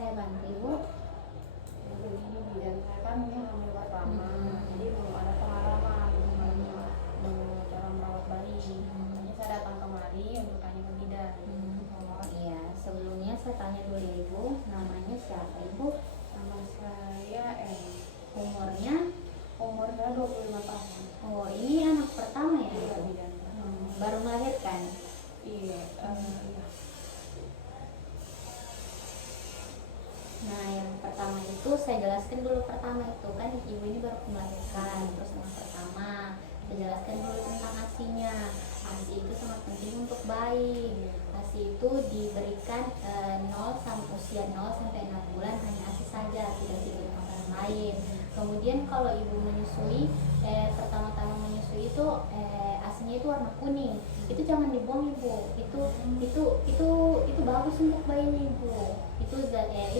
saya bantu Ibu? Ini bidan saya kan ini hamil pertama, jadi belum ada pengalaman cara merawat bayi. Makanya saya datang kemari untuk tanya ke bidan. Oh iya, sebelumnya saya tanya dulu ya Ibu, namanya siapa Ibu? Nama saya Umurnya? umur saya 25 tahun. Oh ini anak pertama ya Iya, Ibu? bidan. Baru melahirkan? Iya, iya. Nah yang pertama itu saya jelaskan dulu, pertama itu kan ibu ini baru melahirkan, terus anak pertama saya jelaskan dulu tentang ASI-nya. ASI itu sangat penting untuk bayi. ASI itu diberikan usia 0 sampai 6 bulan hanya ASI saja, tidak diberi makanan lain. Kemudian kalau ibu menyusui, pertama-tama menyusui itu ASINya itu warna kuning. Itu jangan dibuang Ibu. Itu bagus untuk bayinya Ibu. Itu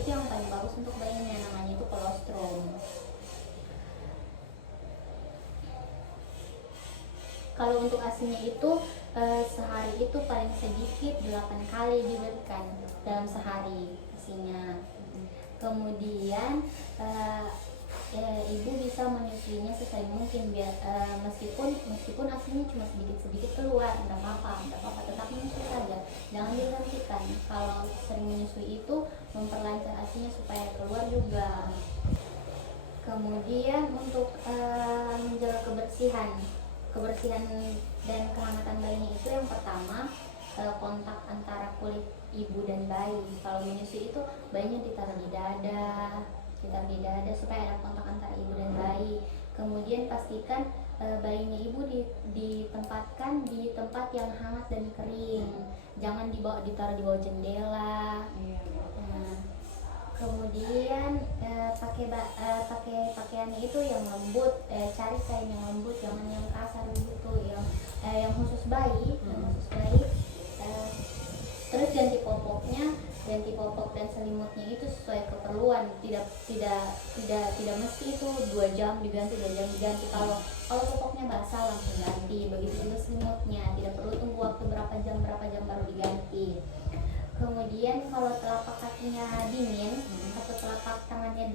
yang paling bagus untuk bayinya, namanya itu kolostrum. Kalau untuk ASINya itu sehari itu paling sedikit 8 kali diberikan dalam sehari ASINya. Kemudian ibu bisa menyusuinya sesuai mungkin, biar meskipun ASINya cuma sedikit keluar, tidak apa-apa, tetap menyusui saja, jangan dihentikan. Kalau sering menyusui itu memperlancar ASINya supaya keluar juga. Kemudian untuk menjaga kebersihan dan kehangatan bayinya itu, yang pertama kontak antara kulit ibu dan bayi. Kalau menyusui itu bayinya ditaruh di dada supaya ada kontak antara ibu dan bayi. Kemudian pastikan bayinya ibu ditempatkan di tempat yang hangat dan kering, jangan ditaruh di bawah jendela. Nah, kemudian pakai pakaiannya itu yang lembut, cari kain yang lembut, jangan yang kasar gitu, yang khusus bayi. Terus ganti popok dan selimutnya itu sesuai keperluan, tidak mesti itu 2 jam diganti. Kalau popoknya basah langsung ganti, begitu juga selimutnya, tidak perlu tunggu waktu berapa jam baru diganti. Kemudian kalau telapak kakinya dingin atau telapak tangannya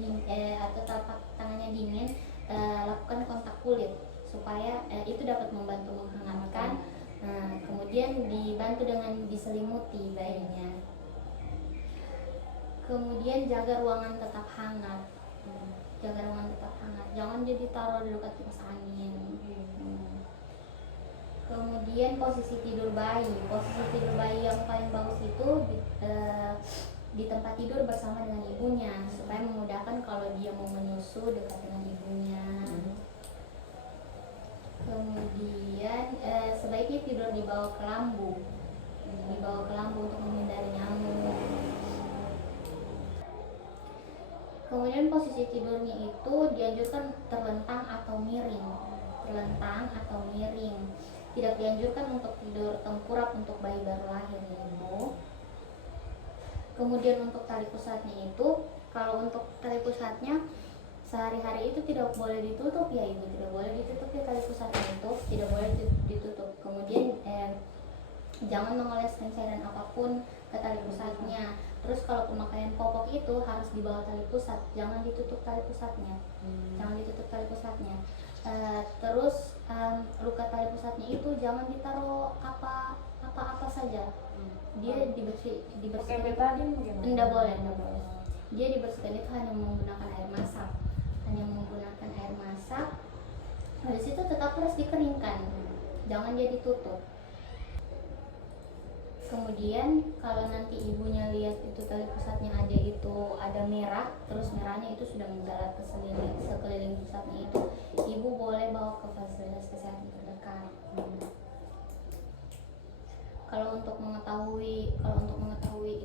dingin, lakukan kontak kulit supaya itu dapat membantu menghangatkan. Kemudian dibantu dengan diselimuti bayinya. Kemudian jaga ruangan tetap hangat. Jangan jadi taruh di dekat kipas angin. Kemudian posisi tidur bayi yang paling bagus itu di tempat tidur bersama dengan ibunya, supaya memudahkan kalau dia mau menyusu dekat dengan ibunya. Kemudian sebaiknya tidur di bawah kelambu untuk menghindari nyamuk. Kemudian posisi tidurnya itu dianjurkan terlentang atau miring. Tidak dianjurkan untuk tidur tengkurap untuk bayi baru lahir ya Ibu. Kemudian untuk tali pusatnya itu, kalau untuk tali pusatnya sehari-hari itu tidak boleh ditutup ya Ibu, tidak boleh ditutup ya, tali pusatnya itu tidak boleh ditutup. Kemudian jangan mengoleskan cairan apapun ke tali pusatnya. Terus kalau pemakaian popok itu harus di bawah tali pusat, jangan ditutup tali pusatnya. Terus luka tali pusatnya itu jangan ditaruh apa saja. Dia dibersihkan. Tidak boleh. Dia dibersihkan itu hanya menggunakan air masak. Habis itu tetap harus dikeringkan, jangan dia ditutup. Kemudian kalau nanti ibunya lihat itu tali pusatnya ada merah, terus merahnya itu sudah menjalar ke sekeliling pusatnya itu, ibu boleh bawa ke fasilitas kesehatan terdekat. Kalau untuk mengetahui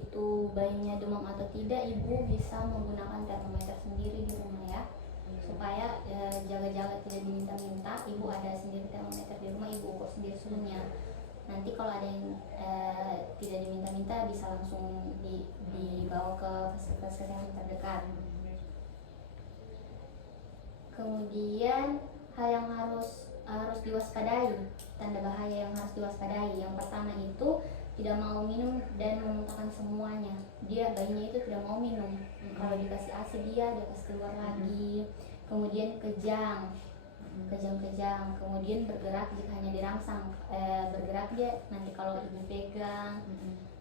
itu bayinya demam atau tidak, ibu bisa menggunakan termometer sendiri di rumah ya, supaya jaga-jaga tidak diminta-minta. Ibu ada sendiri termometer di rumah, ibu ukur sendiri suhunya. Nanti kalau ada yang tidak diminta-minta bisa langsung dibawa ke fasilitas kesehatan terdekat. Kemudian hal yang harus diwaspadai, tanda bahaya yang harus diwaspadai. Yang pertama itu tidak mau minum dan memuntahkan semuanya. Bayinya itu tidak mau minum. dikasih ASI dia kasih keluar lagi. Kemudian kejang, kemudian bergerak jika hanya dirangsang, bergerak dia nanti kalau ibu pegang.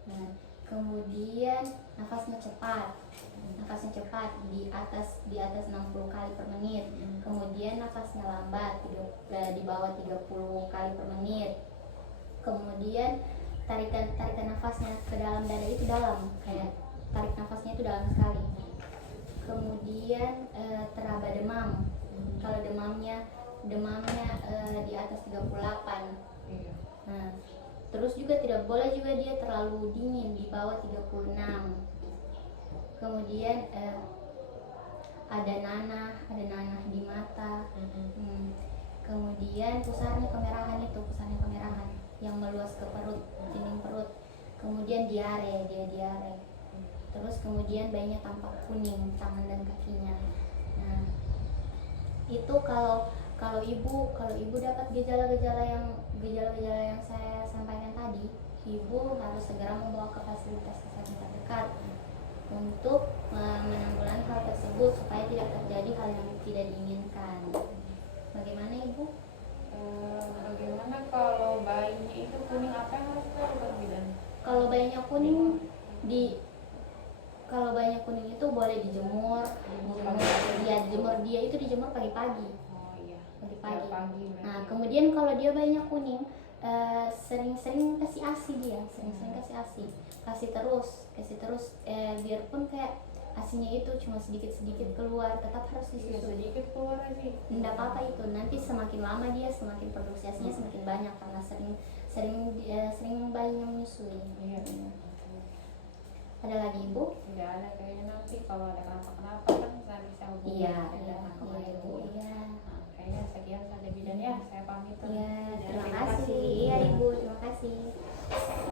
Nah, kemudian nafasnya cepat di atas 60 kali per menit. Kemudian nafasnya lambat di bawah 30 kali per menit. Kemudian tarikan nafasnya ke dalam dada itu dalam, kayak tarik nafasnya itu dalam sekali. Kemudian teraba demam. Kalau demamnya di atas 38. Nah, terus juga tidak boleh juga dia terlalu dingin di bawah 36. Kemudian ada nanah di mata. Kemudian pusarnya kemerahan yang meluas ke perut, dinding perut. Kemudian diare. Terus kemudian bayinya tampak kuning tangan dan kakinya. Nah, itu kalau ibu dapat gejala-gejala yang saya sampaikan tadi, ibu harus segera membawa ke fasilitas kesehatan terdekat untuk menanggulangi hal tersebut supaya tidak terjadi hal yang tidak diinginkan. Bagaimana ibu? Bagaimana kalau bayinya itu kuning, apa yang harus kita lakukan, bidan? Kalau bayinya kuning itu boleh dijemur. Dia itu dijemur pagi-pagi. Oh iya. Pagi. Nah, kemudian kalau dia bayinya kuning, sering-sering kasih ASI dia, kasih terus, biarpun kayak ASInya itu cuma sedikit keluar, tetap harus disusui. Sedikit keluar sih. Tidak apa-apa itu, nanti semakin lama dia semakin produksi ASInya semakin banyak karena sering bayinya menyusui. Iya. Ada lagi ibu? Tidak ada, kayaknya nanti kalau ada kenapa kan saya bisa hubungi. Iya ibu. Iya.